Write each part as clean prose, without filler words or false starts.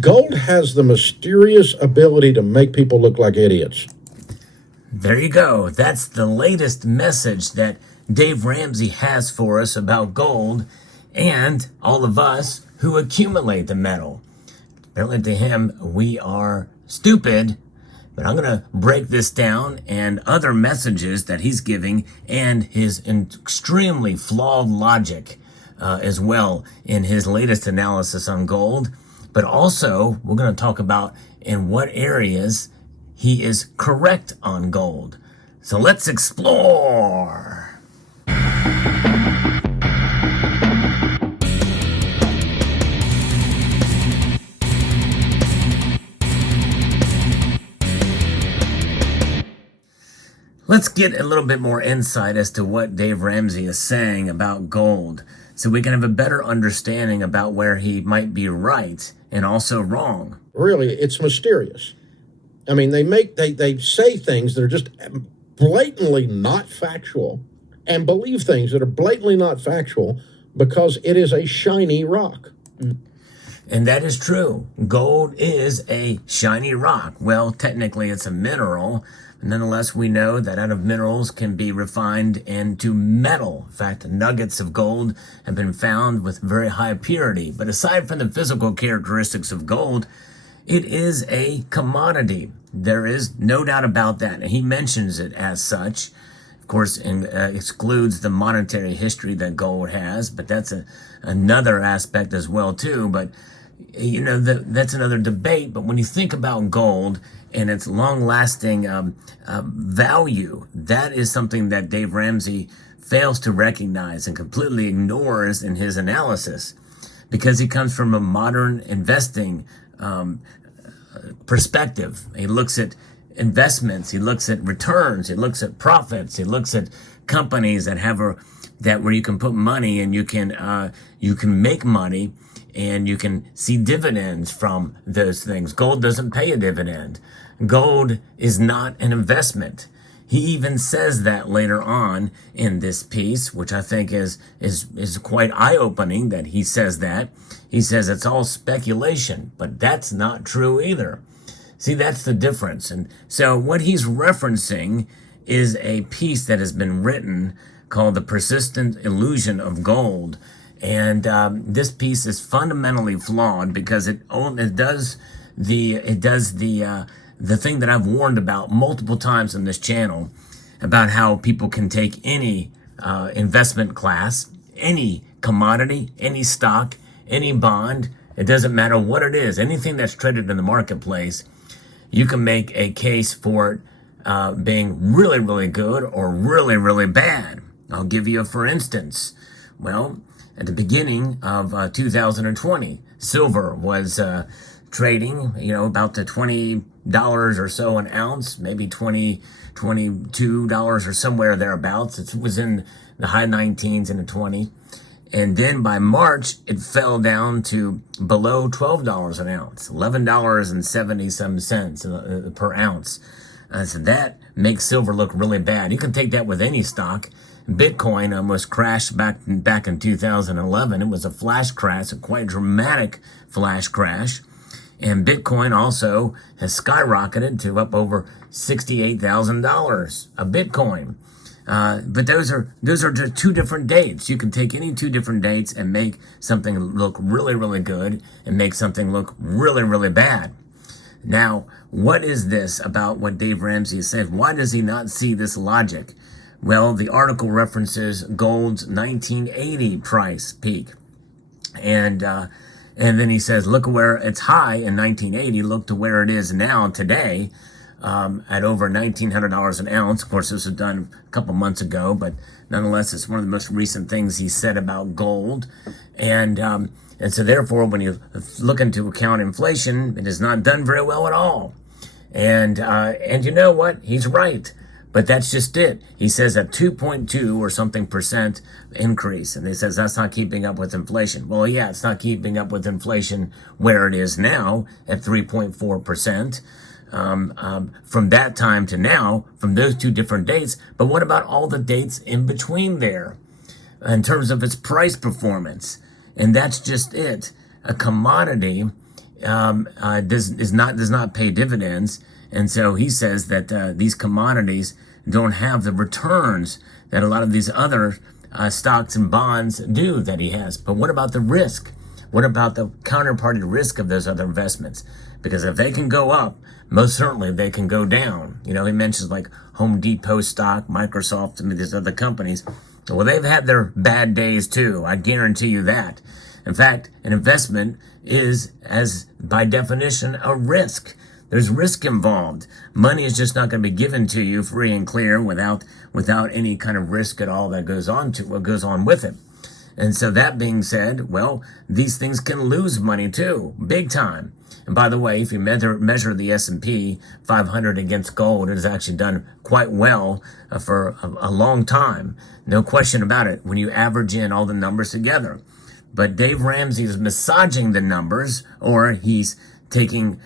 Gold has the mysterious ability to make people look like idiots. There you go. That's the latest message that Dave Ramsey has for us about gold and all of us who accumulate the metal. Apparently to him, we are stupid, but I'm going to break this down and other messages that he's giving and his extremely flawed logic as well in his latest analysis on gold. But also, we're going to talk about in what areas he is correct on gold. So let's explore. Let's get a little bit more insight as to what Dave Ramsey is saying about gold so we can have a better understanding about where he might be right and also wrong. Really, it's mysterious. I mean, they say things that are just blatantly not factual and believe things that are blatantly not factual because it is a shiny rock. And that is true. Gold is a shiny rock. Well, technically it's a mineral. Nonetheless, we know that out of minerals can be refined into metal. In fact, nuggets of gold have been found with very high purity. But aside from the physical characteristics of gold, it is a commodity. There is no doubt about that. And he mentions it as such. Of course, excludes the monetary history that gold has, but that's another aspect as well, too. But, you know, that's another debate. But when you think about gold and its long-lasting value, that is something that Dave Ramsey fails to recognize and completely ignores in his analysis because he comes from a modern investing perspective. He looks at investments, he looks at returns, he looks at profits, he looks at companies that have that where you can put money and you can make money and you can see dividends from those things. Gold doesn't pay a dividend. Gold is not an investment. He even says that later on in this piece, which I think is quite eye-opening that he says that. He says it's all speculation, but that's not true either. See, that's the difference. And so what he's referencing is a piece that has been written called The Persistent Illusion of Gold. And this piece is fundamentally flawed because it does the thing that I've warned about multiple times on this channel about how people can take any investment class, any commodity, any stock, any bond, it doesn't matter what it is, anything that's traded in the marketplace, you can make a case for it being really, really good or really, really bad. I'll give you a for instance. Well, at the beginning of 2020, silver was trading, about the $20 or so an ounce, maybe $22 or somewhere thereabouts. It was in the high 19s and the 20. And then by March, it fell down to below $12 an ounce, $11.70 per ounce. So that makes silver look really bad. You can take that with any stock. Bitcoin almost crashed back in 2011. It was a flash crash, a quite dramatic flash crash. And Bitcoin also has skyrocketed to up over $68,000 a Bitcoin. But those are just two different dates. You can take any two different dates and make something look really, really good and make something look really, really bad. Now, what is this about what Dave Ramsey said? Why does he not see this logic? Well, the article references gold's 1980 price peak. And then he says, look where it's high in 1980. Look to where it is now today at over $1,900 an ounce. Of course, this was done a couple months ago, but nonetheless, it's one of the most recent things he said about gold. And so therefore, when you look into account inflation, it has not done very well at all. And you know what? He's right. But that's just it. He says a 2.2 or something percent increase. And he says that's not keeping up with inflation. Well, yeah, it's not keeping up with inflation where it is now at 3.4%. From that time to now, from those two different dates. But what about all the dates in between there in terms of its price performance? And that's just it. A commodity does not pay dividends, and so he says that these commodities don't have the returns that a lot of these other stocks and bonds do that he has. But what about the risk? What about the counterparty risk of those other investments? Because if they can go up, most certainly they can go down. You know, he mentions like Home Depot stock, Microsoft, and these other companies. Well, they've had their bad days too. I guarantee you that. In fact, an investment is, as by definition, a risk. There's risk involved. Money is just not going to be given to you free and clear without any kind of risk at all that goes on with it. And so that being said, well, these things can lose money too, big time. And by the way, if you measure the S&P 500 against gold, it has actually done quite well for a long time. No question about it when you average in all the numbers together. But Dave Ramsey is massaging the numbers, or he's taking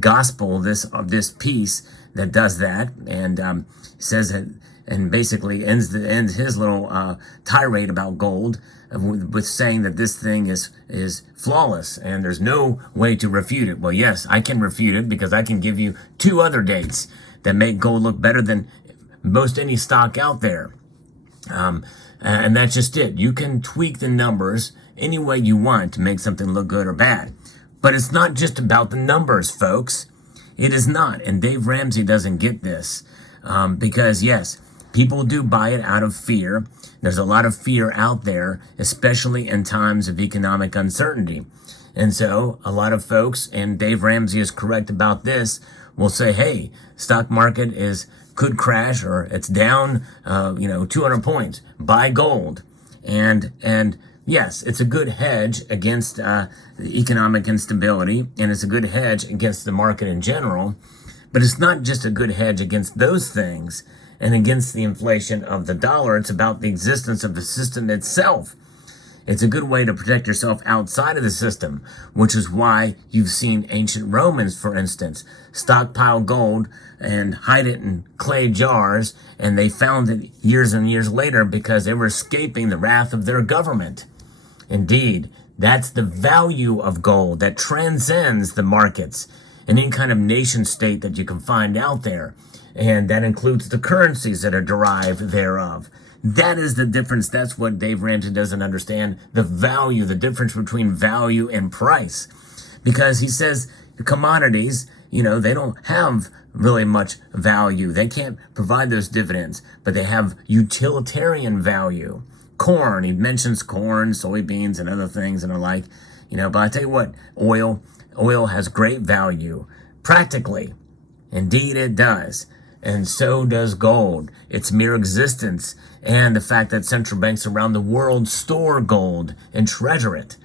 gospel of this piece that does that, and says that, and basically ends his little tirade about gold with saying that this thing is flawless and there's no way to refute it. Well, yes, I can refute it because I can give you 2 other dates that make gold look better than most any stock out there. And that's just it. You can tweak the numbers any way you want to make something look good or bad. But it's not just about the numbers, folks. It is not. And Dave Ramsey doesn't get this because, yes, people do buy it out of fear. There's a lot of fear out there, especially in times of economic uncertainty. And so a lot of folks, and Dave Ramsey is correct about this, will say, hey, stock market could crash or it's down, 200 points. Buy gold. And yes, it's a good hedge against the economic instability, and it's a good hedge against the market in general. But it's not just a good hedge against those things and against the inflation of the dollar. It's about the existence of the system itself. It's a good way to protect yourself outside of the system, which is why you've seen ancient Romans, for instance, stockpile gold and hide it in clay jars, and they found it years and years later because they were escaping the wrath of their government. Indeed, that's the value of gold that transcends the markets and any kind of nation state that you can find out there. And that includes the currencies that are derived thereof. That is the difference. That's what Dave Ramsey doesn't understand. The value, the difference between value and price. Because he says commodities, they don't have really much value. They can't provide those dividends, but they have utilitarian value. Corn, he mentions corn, soybeans, and other things and the like. But I tell you what, oil has great value. Practically. Indeed, it does. And so does gold. Its mere existence and the fact that central banks around the world store gold and treasure it.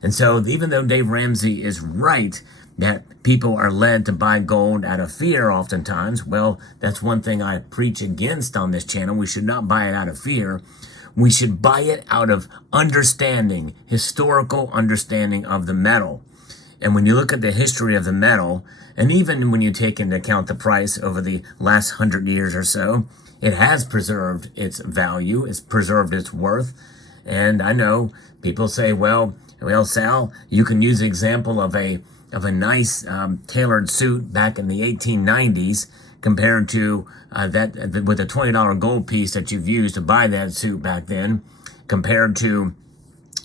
And so even though Dave Ramsey is right that people are led to buy gold out of fear oftentimes, well, that's one thing I preach against on this channel. We should not buy it out of fear. We should buy it out of understanding, historical understanding of the metal. And when you look at the history of the metal, and even when you take into account the price over the last 100 years or so, it has preserved its value, it's preserved its worth. And I know people say, well, Sal, you can use the example of a nice tailored suit back in the 1890s compared to with a $20 gold piece that you've used to buy that suit back then, compared to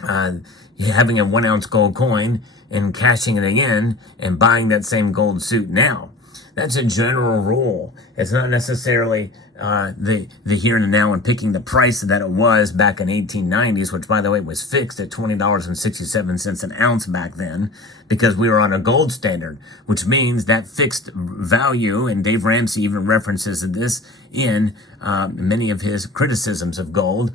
having a 1 ounce gold coin and cashing it in and buying that same gold suit now. That's a general rule. It's not necessarily the here and now and picking the price that it was back in 1890s, which, by the way, was fixed at $20.67 an ounce back then because we were on a gold standard, which means that fixed value, and Dave Ramsey even references this in many of his criticisms of gold,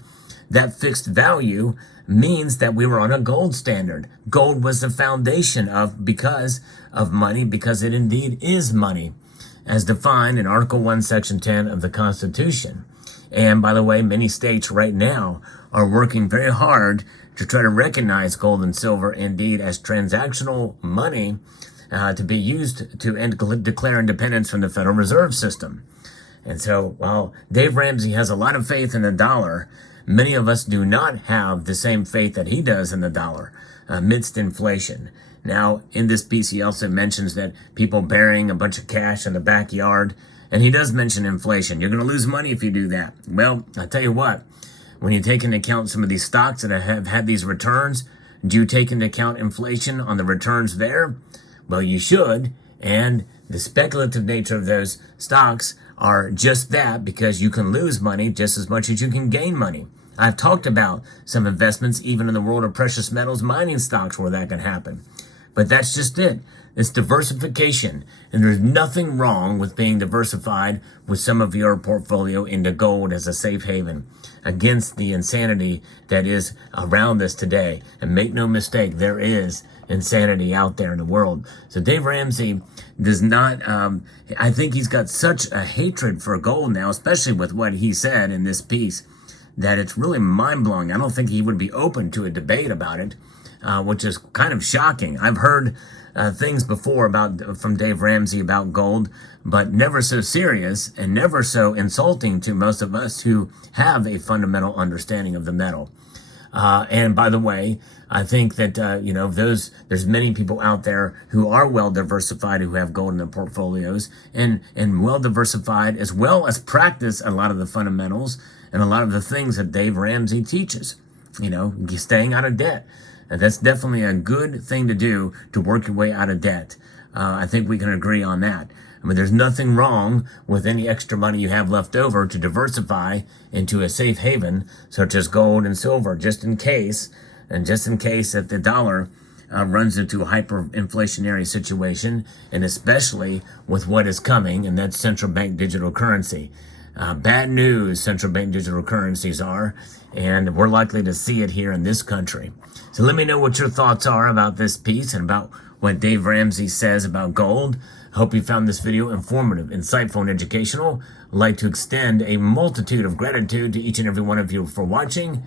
that fixed value means that we were on a gold standard. Gold was the foundation because of money, because it indeed is money, as defined in Article 1, Section 10 of the Constitution. And by the way, many states right now are working very hard to try to recognize gold and silver indeed as transactional money to be used to declare independence from the Federal Reserve System. And so while Dave Ramsey has a lot of faith in the dollar, many of us do not have the same faith that he does in the dollar amidst inflation. Now, in this piece, he also mentions that people burying a bunch of cash in the backyard, and he does mention inflation. You're going to lose money if you do that. Well, I tell you what, when you take into account some of these stocks that have had these returns, do you take into account inflation on the returns there? Well, you should, and the speculative nature of those stocks are just that, because you can lose money just as much as you can gain money. I've talked about some investments, even in the world of precious metals, mining stocks, where that can happen. But that's just it. It's diversification. And there's nothing wrong with being diversified with some of your portfolio into gold as a safe haven against the insanity that is around us today. And make no mistake, there is insanity out there in the world. So Dave Ramsey does not, I think he's got such a hatred for gold now, especially with what he said in this piece, that it's really mind-blowing. I don't think he would be open to a debate about it, which is kind of shocking. I've heard things before from Dave Ramsey about gold, but never so serious and never so insulting to most of us who have a fundamental understanding of the metal. And by the way, I think that, there's many people out there who are well diversified, who have gold in their portfolios and well diversified, as well as practice a lot of the fundamentals and a lot of the things that Dave Ramsey teaches, staying out of debt. And that's definitely a good thing to do, to work your way out of debt. I think we can agree on that. I mean, there's nothing wrong with any extra money you have left over to diversify into a safe haven, such as gold and silver, just in case that the dollar runs into a hyperinflationary situation, and especially with what is coming, and that's central bank digital currency. Bad news, central bank digital currencies are, and we're likely to see it here in this country. So let me know what your thoughts are about this piece and about what Dave Ramsey says about gold. Hope you found this video informative, insightful, and educational. I'd like to extend a multitude of gratitude to each and every one of you for watching,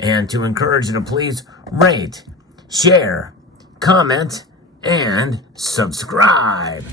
and to encourage you to please rate, share, comment, and subscribe.